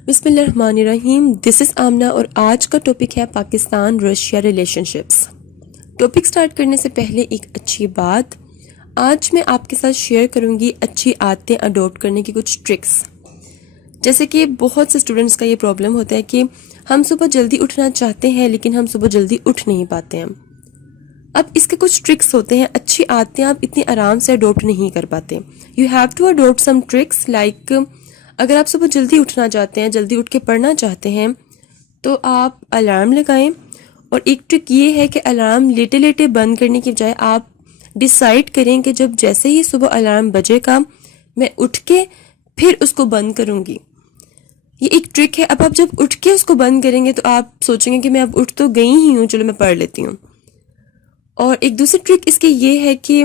بسم اللہ الرحمن الرحیم. دس از آمنہ اور آج کا ٹاپک ہے Pakistan Russia relation ships. Topic start کرنے سے پہلے ایک اچھی بات. آج میں آپ کے ساتھ شیئر کروں گی اچھی عادتیں اڈاپٹ کرنے کی کچھ ٹرکس. جیسے کہ بہت سے اسٹوڈنٹس کا یہ پرابلم ہوتا ہے کہ ہم صبح جلدی اٹھنا چاہتے ہیں لیکن ہم صبح جلدی اٹھ نہیں پاتے ہیں. اب اس کے کچھ ٹرکس ہوتے ہیں. اچھی عادتیں آپ اتنی آرام سے اڈاپٹ نہیں کر پاتے. You have to adapt some tricks like اگر آپ صبح جلدی اٹھنا چاہتے ہیں، جلدی اٹھ کے پڑھنا چاہتے ہیں تو آپ الارم لگائیں. اور ایک ٹرک یہ ہے کہ الارم لیٹے لیٹے بند کرنے کی بجائے آپ ڈیسائیڈ کریں کہ جب جیسے ہی صبح الارم بجے گا میں اٹھ کے پھر اس کو بند کروں گی. یہ ایک ٹرک ہے. اب آپ جب اٹھ کے اس کو بند کریں گے تو آپ سوچیں گے کہ میں اب اٹھ تو گئی ہی ہوں، چلو میں پڑھ لیتی ہوں. اور ایک دوسری ٹرک اس کے یہ ہے کہ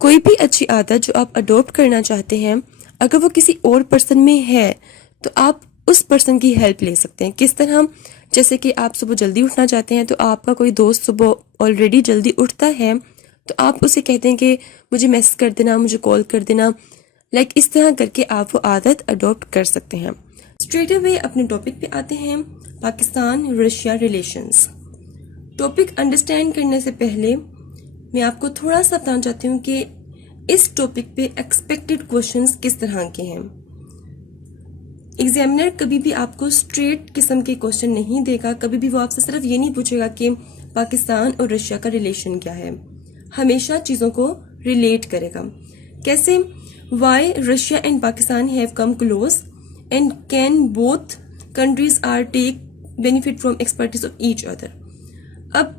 کوئی بھی اچھی عادت جو آپ اڈاپٹ کرنا چاہتے ہیں اگر وہ کسی اور پرسن میں ہے تو آپ اس پرسن کی ہیلپ لے سکتے ہیں. کس طرح؟ جیسے کہ آپ صبح جلدی اٹھنا چاہتے ہیں تو آپ کا کوئی دوست صبح آلریڈی جلدی اٹھتا ہے تو آپ اسے کہتے ہیں کہ مجھے میسج کر دینا، مجھے کال کر دینا. اس طرح کر کے آپ وہ عادت اڈاپٹ کر سکتے ہیں. اسٹریٹ اوے اپنے ٹاپک پہ آتے ہیں، Pakistan Russia relations. Topic understand کرنے سے پہلے میں آپ کو تھوڑا سا بتانا چاہتی ہوں کہ اس ٹاپک پہ ایکسپیکٹڈ کوشچنز کس طرح کے ہیں. ایگزامنر کبھی بھی آپ کو اسٹریٹ قسم کے کوشچن نہیں دے گا. کبھی بھی وہ آپ سے صرف یہ نہیں پوچھے گا کہ پاکستان اور رشیا کا ریلیشن کیا ہے. ہمیشہ چیزوں کو ریلیٹ کرے گا. کیسے؟ Why Russia and Pakistan have come close and can both countries are take benefit from expertise of each other. اب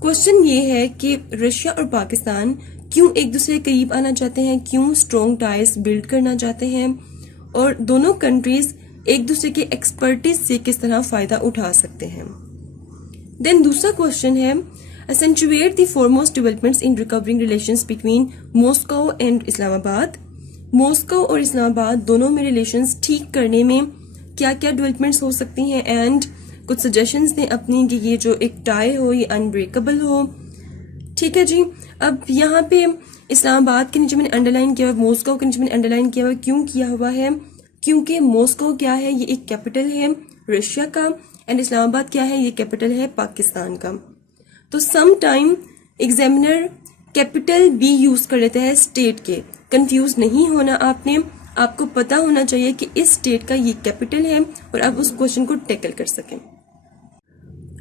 کوشچن یہ ہے کہ رشیا اور پاکستان کیوں ایک دوسرے کے قریب آنا چاہتے ہیں، کیوں اسٹرانگ ٹائز بلڈ کرنا چاہتے ہیں، اور دونوں کنٹریز ایک دوسرے کے ایکسپرٹیز سے کس طرح فائدہ اٹھا سکتے ہیں. دین دوسرا کوشچن ہے accentuate the foremost developments in recurring relations between Moscow and Islamabad. Moscow اور اسلام آباد دونوں میں ریلیشنز ٹھیک کرنے میں کیا کیا ڈیولپمنٹس ہو سکتی ہیں، اینڈ کچھ سجیشنز دیں اپنی کہ یہ جو ایک ٹائی ہو یہ انبریکیبل ہو. ٹھیک ہے جی. اب یہاں پہ اسلام آباد کے نیچے میں نے انڈر لائن کیا ہوا، ماسکو کے نیچے میں نے انڈر لائن کیا ہوا. کیوں کیا ہوا ہے؟ کیونکہ ماسکو کیا ہے، یہ ایک کیپٹل ہے رشیا کا، اینڈ اسلام آباد کیا ہے، یہ کیپٹل ہے پاکستان کا. تو سم ٹائم ایگزامنر کیپٹل بھی یوز کر لیتا ہے اسٹیٹ کے. کنفیوز نہیں ہونا آپ نے، آپ کو پتا ہونا چاہیے کہ اس اسٹیٹ کا یہ کیپٹل ہے اور آپ اس کوشچن کو ٹیکل کر سکیں.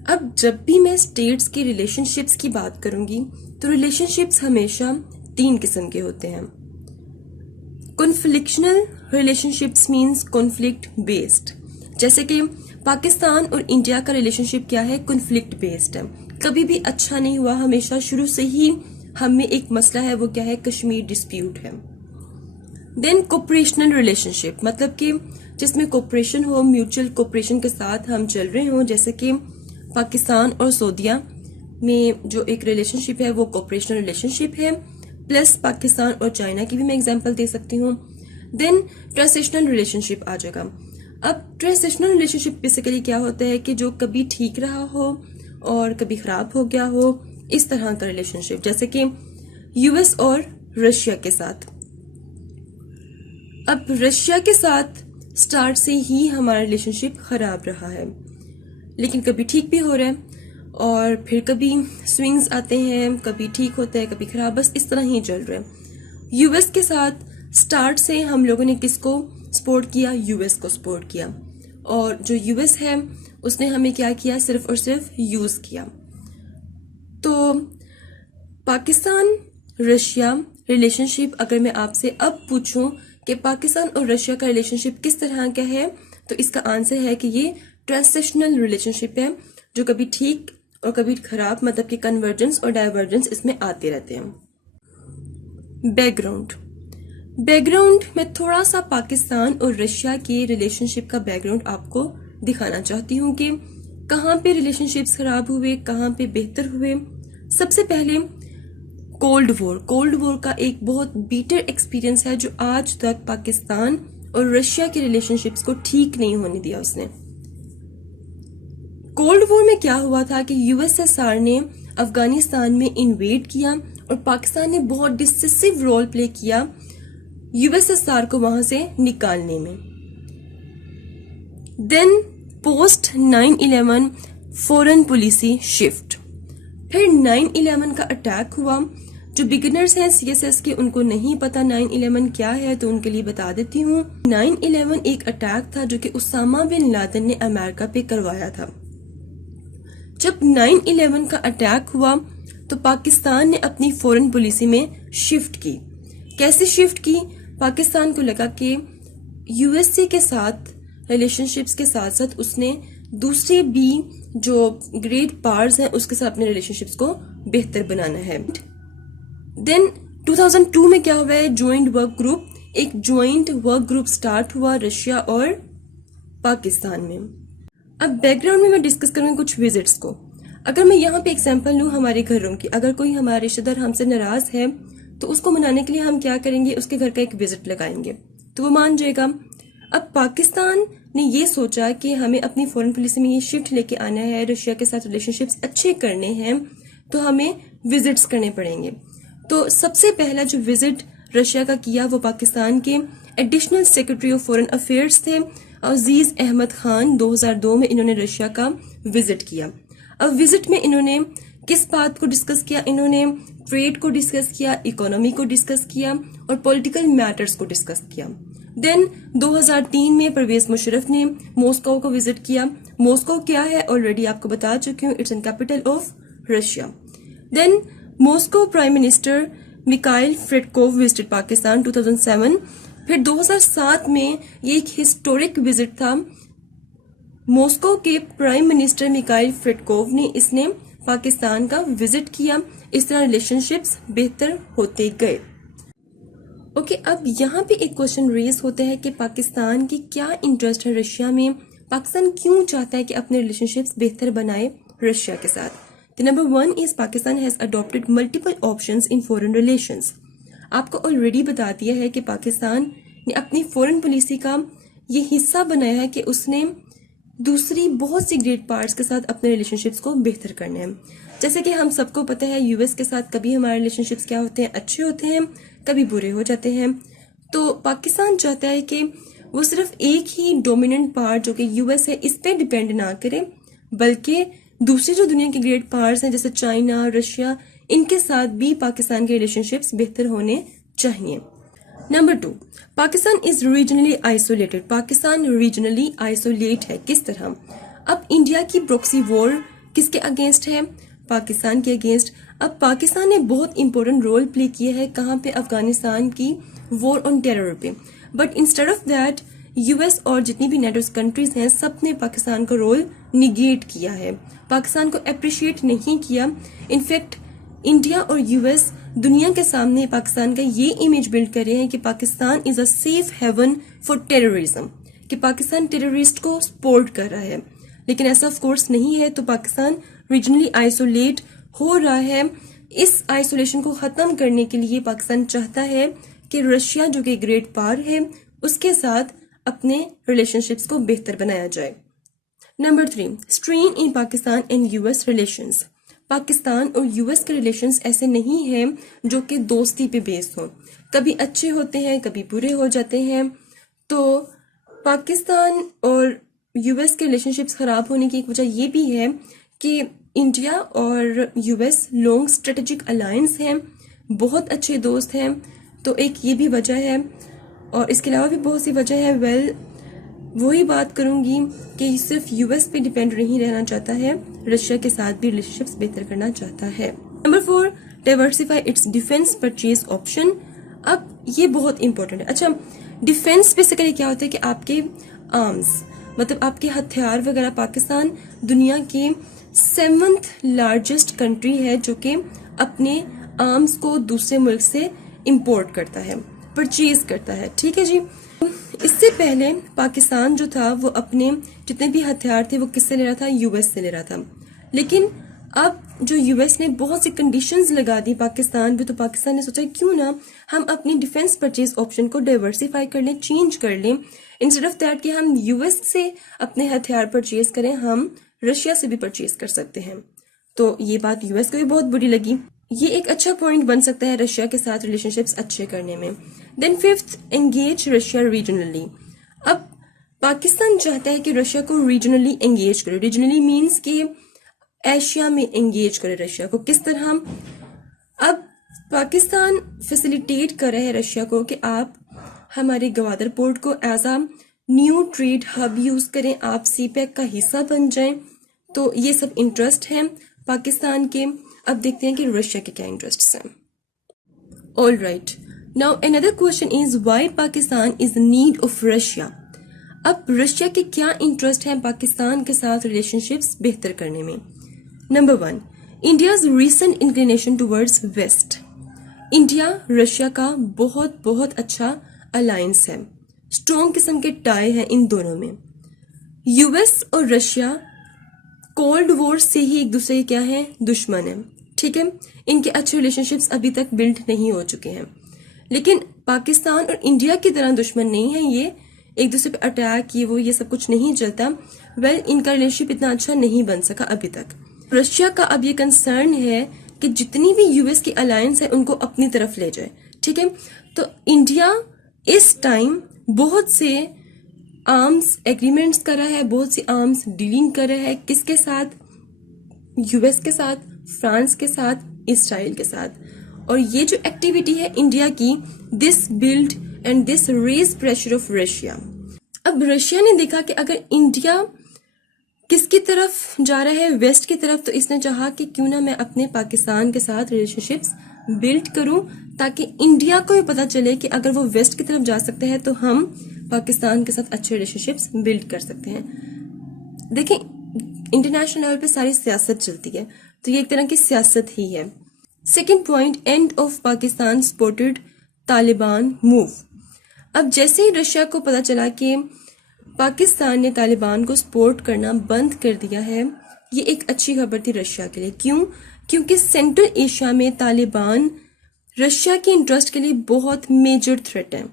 اب جب بھی میں اسٹیٹس کے ریلیشن شپس کی بات کروں گی تو ریلیشن شپس ہمیشہ 3 قسم کے ہوتے ہیں. Conflictional relationships means conflict based. جیسے کہ پاکستان اور انڈیا کا ریلیشن شپ کیا ہے، کنفلکٹ بیسڈ ہے. کبھی بھی اچھا نہیں ہوا، ہمیشہ شروع سے ہی ہم میں ایک مسئلہ ہے، وہ کیا ہے، کشمیر ڈسپیوٹ ہے. دین کوپریشنل ریلیشن شپ مطلب کہ جس میں کوپریشن ہو، میوچل کوپریشن کے ساتھ ہم چل رہے ہوں. جیسے کہ پاکستان اور سعودیہ میں جو ایک ریلیشن شپ ہے وہ کوپریشنل ریلیشن شپ ہے، پلس پاکستان اور چائنا کی بھی میں اگزامپل دے سکتی ہوں. دین ٹرانزیشنل ریلیشن شپ آ جائے گا. اب ٹرانزیشنل ریلیشن شپ بیسیکلی کیا ہوتا ہے کہ جو کبھی ٹھیک رہا ہو اور کبھی خراب ہو گیا ہو، اس طرح کا ریلیشن شپ. جیسے کہ یو ایس اور رشیا کے ساتھ. اب رشیا کے ساتھ سٹارٹ سے ہی ہمارا ریلیشن شپ خراب رہا ہے، لیکن کبھی ٹھیک بھی ہو رہا ہے اور پھر کبھی سوئنگز آتے ہیں، کبھی ٹھیک ہوتا ہے کبھی خراب، بس اس طرح ہی چل رہا ہے. یو ایس کے ساتھ سٹارٹ سے ہم لوگوں نے کس کو سپورٹ کیا، یو ایس کو سپورٹ کیا، اور جو یو ایس ہے اس نے ہمیں کیا کیا، صرف اور صرف یوز کیا. تو پاکستان رشیا ریلیشن شپ اگر میں آپ سے اب پوچھوں کہ پاکستان اور رشیا کا ریلیشن شپ کس طرح کا ہے تو اس کا آنسر ہے کہ یہ ٹرانزیشنل ریلیشن شپ ہے، جو کبھی ٹھیک اور کبھی خراب، مطلب کہ کنورجنس اور ڈائیورجنس اس میں آتے رہتے ہیں. بیک گراؤنڈ میں تھوڑا سا پاکستان اور رشیا کے ریلیشن شپ کا بیک گراؤنڈ آپ کو دکھانا چاہتی ہوں کہ کہاں پہ ریلیشن شپس خراب ہوئے، کہاں پہ بہتر ہوئے. سب سے پہلے کولڈ وار کا ایک بہت بیٹر ایکسپیرینس ہے جو آج تک پاکستان اور رشیا کے ریلیشن شپس کو ٹھیک نہیں ہونے دیا اس نے. کولڈ وار میں کیا ہوا تھا کہ یو ایس ایس آر نے افغانستان میں انویڈ کیا اور پاکستان نے بہت ڈسیسو رول پلے کیا یو ایس ایس آر کو وہاں سے نکالنے میں. Then post 9/11 foreign policy shift. پھر 9/11 کا اٹیک ہوا. جو بگنرز ہیں CSS کے ان کو نہیں پتا 9/11 کیا ہے تو ان کے لیے بتا دیتی ہوں. 9/11 ایک اٹیک تھا جو کہ اسامہ بن لادن نے امریکہ پہ کروایا تھا. جب 9/11 کا اٹیک ہوا تو پاکستان نے اپنی فورن پالیسی میں شفٹ کی. کیسے شفٹ کی؟ پاکستان کو لگا کہ USA کے ساتھ ریلیشن شپس کے ساتھ ساتھ اس نے دوسرے بھی جو گریٹ پاورز ہیں اس کے ساتھ اپنے ریلیشن شپس کو بہتر بنانا ہے. دین 2002 میں کیا ہوا ہے؟ Joint work group. ایک جوائنٹ ورک گروپ سٹارٹ ہوا رشیا اور پاکستان میں. اب بیک گراؤنڈ میں ڈسکس کروں گی کچھ وزٹس کو. اگر میں یہاں پہ ایگزامپل لوں ہمارے گھروں کی، اگر کوئی ہمارے رشتہ دار ہم سے ناراض ہے تو اس کو منانے کے لیے ہم کیا کریں گے؟ اس کے گھر کا ایک وزٹ لگائیں گے تو وہ مان جائے گا. اب پاکستان نے یہ سوچا کہ ہمیں اپنی فورن پالیسی میں یہ شفٹ لے کے آنا ہے، رشیا کے ساتھ ریلیشن شپس اچھے کرنے ہیں تو ہمیں وزٹس کرنے پڑیں گے. تو سب سے پہلا جو وزٹ رشیا کا کیا وہ پاکستان کے additional secretary of foreign affairs تھے عزیز احمد خان. 2002 میں انہوں نے رشیا کا وزٹ کیا. اب وزٹ میں انہوں نے کس بات کو ڈسکس کیا؟ انہوں نے ٹریڈ کو ڈسکس کیا، اکانومی کو ڈسکس کیا اور پولیٹیکل میٹرز کو ڈسکس کیا. دین 2003 میں پرویز مشرف نے ماسکو کو وزٹ کیا. ماسکو کیا ہے آلریڈی آپ کو بتا چکی ہوں، it's an capital of Russia. Then Moscow prime minister Mikhail Fradkov visited Pakistan 2007. پھر 2007 میں یہ ایک ہسٹورک وزٹ تھا. ماسکو کے پرائم منسٹر میکائل فریڈکوف نے اس نے پاکستان کا وزٹ کیا. اس طرح ریلیشن شپس بہتر ہوتے گئے. اوکے، اب یہاں پہ ایک کوشچن ریز ہوتا ہے کہ پاکستان کی کیا انٹرسٹ ہے رشیا میں؟ پاکستان کیوں چاہتا ہے کہ اپنے ریلیشن شپس بہتر بنائے رشیا کے ساتھ؟ Number 1 is Pakistan has adapted multiple options in foreign relations. آپ کو آلریڈی بتا دیا ہے کہ پاکستان نے اپنی فورن پالیسی کا یہ حصہ بنایا ہے کہ اس نے دوسری بہت سی گریٹ پارٹس کے ساتھ اپنے ریلیشن شپس کو بہتر کرنا ہے. جیسے کہ ہم سب کو پتہ ہے US کے ساتھ کبھی ہمارے ریلیشن شپس کیا ہوتے ہیں؟ اچھے ہوتے ہیں، کبھی برے ہو جاتے ہیں. تو پاکستان چاہتا ہے کہ وہ صرف ایک ہی ڈومیننٹ پارٹ جو کہ US ہے اس پہ ڈیپینڈ نہ کرے، بلکہ دوسری جو دنیا کے گریٹ پاورز ہیں جیسے چائنا، رشیا، ان کے ساتھ بھی پاکستان کے ریلیشن شپس بہتر ہونے چاہیے. Number 2، Pakistan is regionally isolated. Pakistan regionally isolate ہے. کس طرح؟ اب انڈیا کی پروکسی وار کس کے اگینسٹ ہے؟ پاکستان کے اگینسٹ. اب پاکستان نے بہت امپورٹنٹ رول پلے کیا ہے کہاں پہ؟ افغانستان کی وار آن ٹیرر پہ. But instead of that US اور جتنی بھی نیٹو کنٹریز ہیں سب نے پاکستان کا رول نیگیٹ کیا ہے، پاکستان کو اپریشیٹ نہیں کیا. انفیکٹ انڈیا اور US دنیا کے سامنے پاکستان کا یہ امیج بلڈ کر رہے ہیں کہ Pakistan is a safe haven for terrorism, کہ پاکستان ٹیررسٹ کو سپورٹ کر رہا ہے. لیکن ایسا آف کورس نہیں ہے. تو پاکستان ریجنلی آئسولیٹ ہو رہا ہے. اس آئسولیشن کو ختم کرنے کے لیے پاکستان چاہتا ہے کہ رشیا جو کہ گریٹ پاور ہے اس کے ساتھ اپنے ریلیشن شپس کو بہتر بنایا جائے. Number 3، strain in Pakistan and US relations. Pakistan اور US کے ریلیشنز ایسے نہیں ہیں جو کہ دوستی پہ بیس ہوں، کبھی اچھے ہوتے ہیں کبھی برے ہو جاتے ہیں. تو پاکستان اور US کے ریلیشن شپس خراب ہونے کی ایک وجہ یہ بھی ہے کہ انڈیا اور US لانگ اسٹریٹجک الائنس ہیں، بہت اچھے دوست ہیں. تو ایک یہ بھی وجہ ہے اور اس کے علاوہ بھی بہت سی وجہ ہے. وہی بات کروں گی کہ صرف US پہ ڈیپینڈ نہیں رہنا چاہتا ہے، رشیا کے ساتھ بھی ریلیشن شپس بہتر کرنا چاہتا ہے. Number 4، diversify its defence purchase option. اب یہ بہت امپورٹنٹ ہے. اچھا، ڈیفینس بیسیکلی کیا ہوتا ہے کہ آپ کے آرمز، مطلب آپ کے ہتھیار وغیرہ. پاکستان دنیا کی 7th لارجسٹ کنٹری ہے جو کہ اپنے آرمز کو دوسرے ملک سے امپورٹ کرتا ہے، پرچیز کرتا ہے. ٹھیک ہے جی. اس سے پہلے پاکستان جو تھا وہ اپنے جتنے بھی ہتھیار تھے وہ کس سے لے رہا تھا؟ US سے لے رہا تھا. لیکن اب جو US نے بہت سی کنڈیشنز لگا دی پاکستان پہ، تو پاکستان نے سوچا کیوں نہ ہم اپنی ڈیفینس پرچیز آپشن کو ڈائیورسیفائی کر لیں، چینج کر لیں. انسٹیڈ آف دیٹ کہ ہم US سے اپنے ہتھیار پرچیز کریں، ہم رشیا سے بھی پرچیز کر سکتے ہیں. تو یہ بات US کو بھی بہت بری لگی. یہ ایک اچھا پوائنٹ بن سکتا ہے رشیا کے ساتھ ریلیشن شپس اچھے کرنے میں. دین 5th، انگیج رشیا ریجنلی. اب پاکستان چاہتا ہے کہ رشیا کو ریجنلی انگیج کرے. ریجنلی مینس کہ ایشیا میں انگیج کرے رشیا کو. کس طرح؟ اب پاکستان فیسیلیٹیٹ کر رہا ہے رشیا کو کہ آپ ہمارے گوادر پورٹ کو as a new trade hub use کریں, آپ سی پیک کا حصہ بن جائیں. تو یہ سب انٹرسٹ ہیں پاکستان کے. اب دیکھتے ہیں کہ رشیا کے کیا انٹرسٹس ہیں. All right, now another question is why Pakistan is need of Russia. اب رشیا کے کیا انٹرسٹ ہیں پاکستان کے ساتھ ریلیشن شپس بہتر کرنے میں. Number 1, India's recent inclination towards west. India Russia کا بہت اچھا الائنس ہے, اسٹرانگ قسم کے ٹائی ہیں ان دونوں میں. یو ایس اور رشیا کولڈ وار سے ہی ایک دوسرے کے کیا ہیں, دشمن ہیں. ٹھیک ہے, ان کے اچھے ریلیشن شپس ابھی تک بلڈ نہیں ہو چکے ہیں. لیکن پاکستان اور انڈیا کی طرح دشمن نہیں ہیں, یہ ایک دوسرے پہ اٹیک یہ سب کچھ نہیں چلتا. ان کا ریلیشن شپ اتنا اچھا نہیں بن سکا ابھی تک. رشیا کا اب یہ کنسرن ہے کہ جتنی بھی یو ایس کی الائنس ہے ان کو اپنی طرف لے جائے. ٹھیک ہے, تو انڈیا اس ٹائم بہت سے آرمز ایگریمنٹس کر رہا ہے, بہت سی آرمز ڈیلنگ کر رہا ہے. کس کے ساتھ؟ یو ایس کے ساتھ, فرانس کے ساتھ, اسرائیل کے ساتھ. اور یہ جو ایکٹیویٹی ہے انڈیا کی, this build and this raise pressure of Russia. اب رشیا نے دیکھا کہ اگر انڈیا کس کی طرف جا رہا ہے, ویسٹ کی طرف, تو اس نے چاہا کہ کیوں نہ میں اپنے پاکستان کے ساتھ ریلیشن شپس بلڈ کروں, تاکہ انڈیا کو بھی پتا چلے کہ اگر وہ ویسٹ کی طرف جا سکتے ہیں تو ہم پاکستان کے ساتھ اچھے ریلیشن شپس بلڈ کر سکتے ہیں. دیکھیں انٹرنیشنل لیول پہ ساری سیاست چلتی ہے, تو یہ ایک طرح کی سیاست ہی ہے. Second point, and of Pakistan supported Taliban move. اب جیسے ہی رشیا کو پتا چلا کہ پاکستان نے طالبان کو سپورٹ کرنا بند کر دیا ہے, یہ ایک اچھی خبر تھی رشیا کے لیے. کیوں؟ کیونکہ سینٹرل ایشیا میں طالبان رشیا کے انٹرسٹ کے لیے بہت میجر تھریٹ ہیں.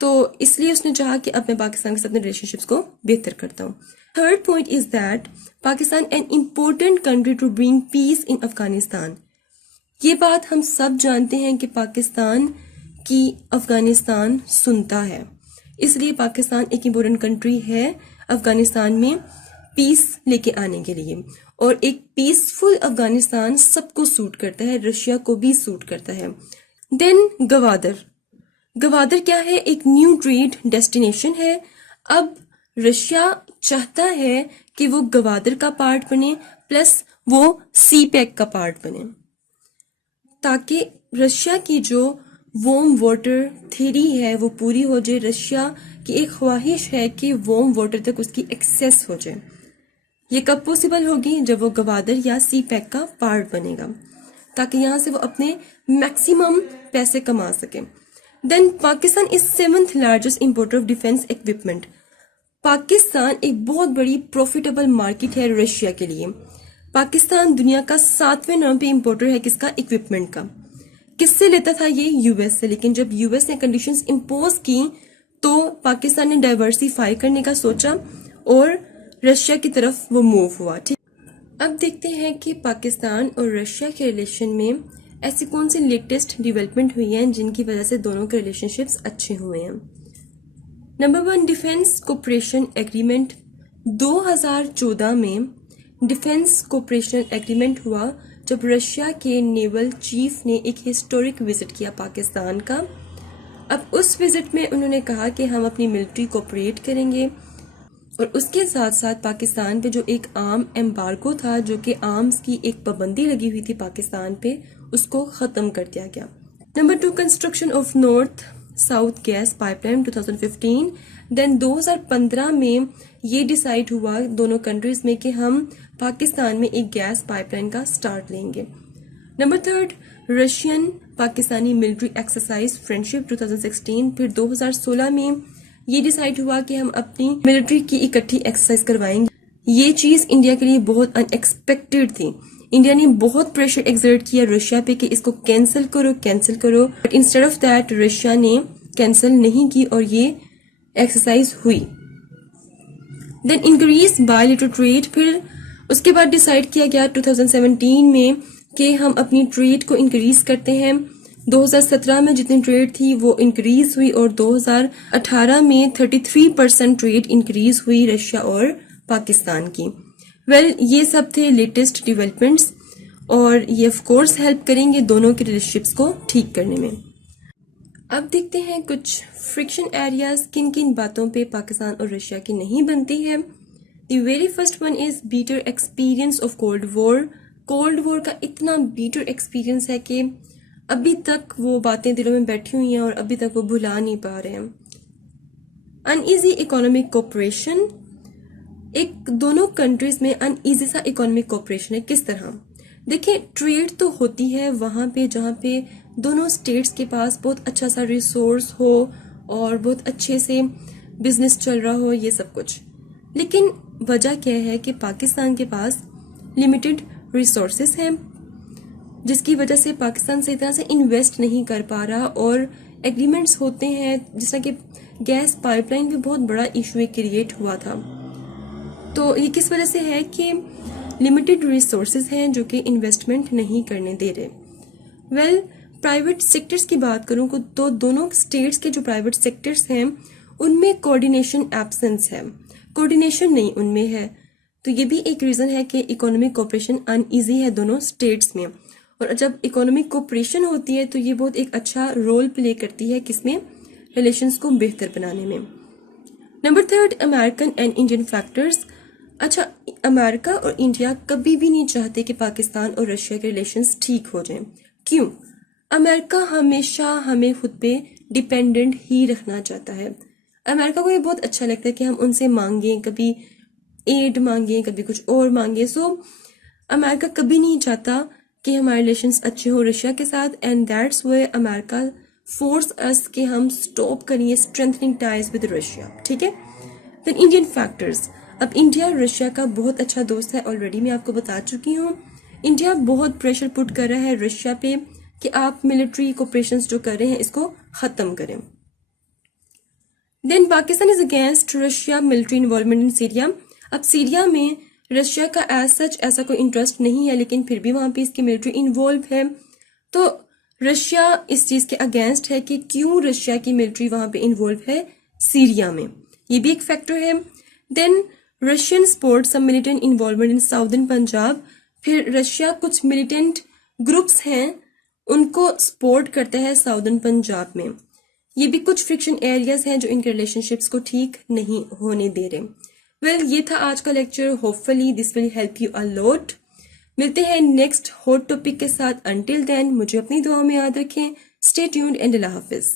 تو اس لیے اس نے چاہا کہ اب میں پاکستان کے ساتھ ریلیشن شپس کو بہتر کرتا ہوں. Third point is that Pakistan an important country to bring peace in Afghanistan. یہ بات ہم سب جانتے ہیں کہ پاکستان کی افغانستان سنتا ہے, اس لیے پاکستان ایک امپورٹنٹ کنٹری ہے افغانستان میں پیس لے کے آنے کے لیے. اور ایک پیسفل افغانستان سب کو سوٹ کرتا ہے, رشیا کو بھی سوٹ کرتا ہے. دین گوادر کیا ہے؟ ایک نیو ٹریڈ ڈیسٹینیشن ہے. اب رشیا چاہتا ہے کہ وہ گوادر کا پارٹ بنے پلس وہ سی پیک کا پارٹ بنے, تاکہ رشیا کی جو وارم واٹر تھیری ہے وہ پوری ہو جائے. رشیا کی ایک خواہش ہے کہ وارم واٹر تک اس کی ایکسیس ہو جائے. یہ کب پاسبل ہوگی؟ جب وہ گوادر یا سی پیک کا پارٹ بنے گا, تاکہ یہاں سے وہ اپنے میکسیمم پیسے کما سکے. دین پاکستان از 7th largest importer of defence equipment. Pakistan ایک بہت بڑی پروفیٹیبل مارکیٹ ہے رشیا کے لیے. پاکستان دنیا کا 7ویں نمبر پہ امپورٹر ہے کس کا؟ اکوپمنٹ کا. کس سے لیتا تھا یہ؟ یو ایس سے. لیکن جب یو ایس نے کنڈیشنز امپوز کی تو پاکستان نے ڈائیورسیفائی کرنے کا سوچا اور رشیا کی طرف وہ موو ہوا. ٹھیک, اب دیکھتے ہیں کہ پاکستان اور رشیا کے ریلیشن میں ایسی کون سی لیٹسٹ ڈیولپمنٹ ہوئی ہیں جن کی وجہ سے دونوں کے ریلیشن شپس اچھے ہوئے ہیں. Number 1, defence cooperation agreement. 2014 میں ڈیفینس کوپریشن ایگریمنٹ ہوا جب رشیا کے نیول چیف نے ایک ہسٹورک وزٹ کیا پاکستان کا. اب اس وزٹ میں انہوں نے کہا کہ ہم اپنی ملٹری کوپریٹ کریں گے, اور اس کے ساتھ ساتھ پاکستان پہ جو ایک عام ایمبارگو تھا, جو کہ آرمز کی ایک پابندی لگی ہوئی تھی پاکستان پہ, اس کو ختم کر دیا گیا. Number 2, construction of north south gas pipeline 2015. Then 2015 میں یہ ڈیسائیڈ ہوا دونوں کنٹریز میں کہ ہم پاکستان میں ایک گیس پائپ لائن کا سٹارٹ لیں گے. Number 3, Russian Pakistani military exercise friendship 2016. پھر 2016 میں یہ ڈیسائیڈ ہوا کہ ہم اپنی ملٹری کی اکٹھی ایکسرسائز کروائیں گے. یہ چیز انڈیا کے لیے بہت ان ایکسپیکٹڈ تھی. انڈیا نے بہت پریشر ایگزرٹ کیا رشیا پہ کہ اس کو کینسل کرو, but instead of that Russia نے کینسل نہیں کی اور یہ ایکسرسائز ہوئی. دین انکریز بائیلیٹرل ٹریڈ. پھر اس کے بعد ڈیسائیڈ کیا گیا 2017 میں کہ ہم اپنی ٹریڈ کو انکریز کرتے ہیں 2017 میں جتنی ٹریڈ تھی وہ انکریز ہوئی اور 2018 میں 33% ٹریڈ انکریز ہوئی رشیا اور پاکستان کی. یہ سب تھے لیٹسٹ ڈیولپمنٹس اور یہ آف کورس ہیلپ کریں گے دونوں کے ریلیشن شپس کو ٹھیک کرنے میں. اب دیکھتے ہیں کچھ فرکشن ایریاز کن کن باتوں پہ پاکستان اور رشیا کی نہیں بنتی ہے. The very first one is better experience of cold war. Cold war کا اتنا بیٹر ایکسپیرئنس ہے کہ ابھی تک وہ باتیں دلوں میں بیٹھی ہوئی ہیں اور ابھی تک وہ بھلا نہیں پا رہے ہیں. ان ایزی اکنامک کوپریشن. ایک دونوں کنٹریز میں ان ایزی سا اکنامک کوپریشن ہے. کس طرح؟ دیکھیں ٹریڈ تو ہوتی ہے وہاں پہ جہاں پہ دونوں اسٹیٹس کے پاس بہت اچھا سا ریسورس ہو اور بہت اچھے سے بزنس چل رہا ہو، یہ سب کچھ. لیکن وجہ کیا ہے کہ پاکستان کے پاس لمیٹڈ ریسورسز ہیں جس کی وجہ سے پاکستان سے اتنا سے انویسٹ نہیں کر پا رہا اور ایگریمنٹس ہوتے ہیں جس طرح کہ گیس پائپ لائن بھی بہت بڑا ایشو کریٹ ہوا تھا. تو یہ کس وجہ سے ہے کہ لمیٹڈ ریسورسز ہیں جو کہ انویسٹمنٹ نہیں کرنے دے رہے. پرائیویٹ سیکٹرز کی بات کروں تو دونوں اسٹیٹس کے جو پرائیویٹ سیکٹرز ہیں ان میں کوآرڈینیشن ایبسنس ہے، کوآرڈینیشن نہیں ان میں ہے. تو یہ بھی ایک ریزن ہے کہ اکنامک کوپریشن ان ایزی ہے دونوں اسٹیٹس میں. اور جب اکنامک کوپریشن ہوتی ہے تو یہ بہت ایک اچھا رول پلے کرتی ہے کس میں؟ ریلیشنز کو بہتر بنانے میں. Number 3 American and Indian factors. اچھا، امریکہ اور انڈیا کبھی بھی نہیں چاہتے کہ پاکستان اور رشیا کے ریلیشنز ٹھیک ہو جائیں. کیوں؟ امریکہ ہمیشہ ہمیں خود پہ ڈیپینڈنٹ ہی رکھنا چاہتا ہے. امریکہ کو یہ بہت اچھا لگتا ہے کہ ہم ان سے مانگیں، کبھی ایڈ مانگیں، کبھی کچھ اور مانگیں. سو امریکہ کبھی نہیں چاہتا کہ ہمارے ریلیشنز اچھے ہوں رشیا کے ساتھ، and that's why America force us کہ ہم اسٹاپ کریے اسٹرینتھنگ ٹائز ود رشیا. ٹھیک ہے. دین انڈین فیکٹرز. اب انڈیا رشیا کا بہت اچھا دوست ہے، آلریڈی میں آپ کو بتا چکی ہوں. انڈیا بہت پریشر پٹ کر رہا ہے رشیا پہ کہ آپ ملٹری کوپریشنز جو کر رہے ہیں اس کو ختم کریں. Then Pakistan is against Russia military involvement in Syria. اب سیریا میں رشیا کا ایسا کوئی انٹرسٹ نہیں ہے، لیکن پھر بھی وہاں پہ اس کی ملٹری انوالو ہے. تو رشیا اس چیز کے اگینسٹ ہے کہ کیوں رشیا کی ملٹری وہاں پہ انوالو ہے سیریا میں. یہ بھی ایک فیکٹر ہے. Then Russian support some militant involvement in southern Punjab. پھر رشیا کچھ ملیٹنٹ گروپس ہیں ان کو سپورٹ کرتا ہے ساؤدرن پنجاب میں. یہ بھی کچھ فرکشن ایریاز ہیں جو ان کے ریلیشن شپس کو ٹھیک نہیں ہونے دے رہے. یہ تھا آج کا lecture. Hopefully this will help you a lot. ملتے ہیں نیکسٹ ہاٹ ٹاپک کے ساتھ. انٹل دین مجھے اپنی دعا میں یاد رکھیں. اسٹے ٹیونڈ اینڈ اللہ حافظ.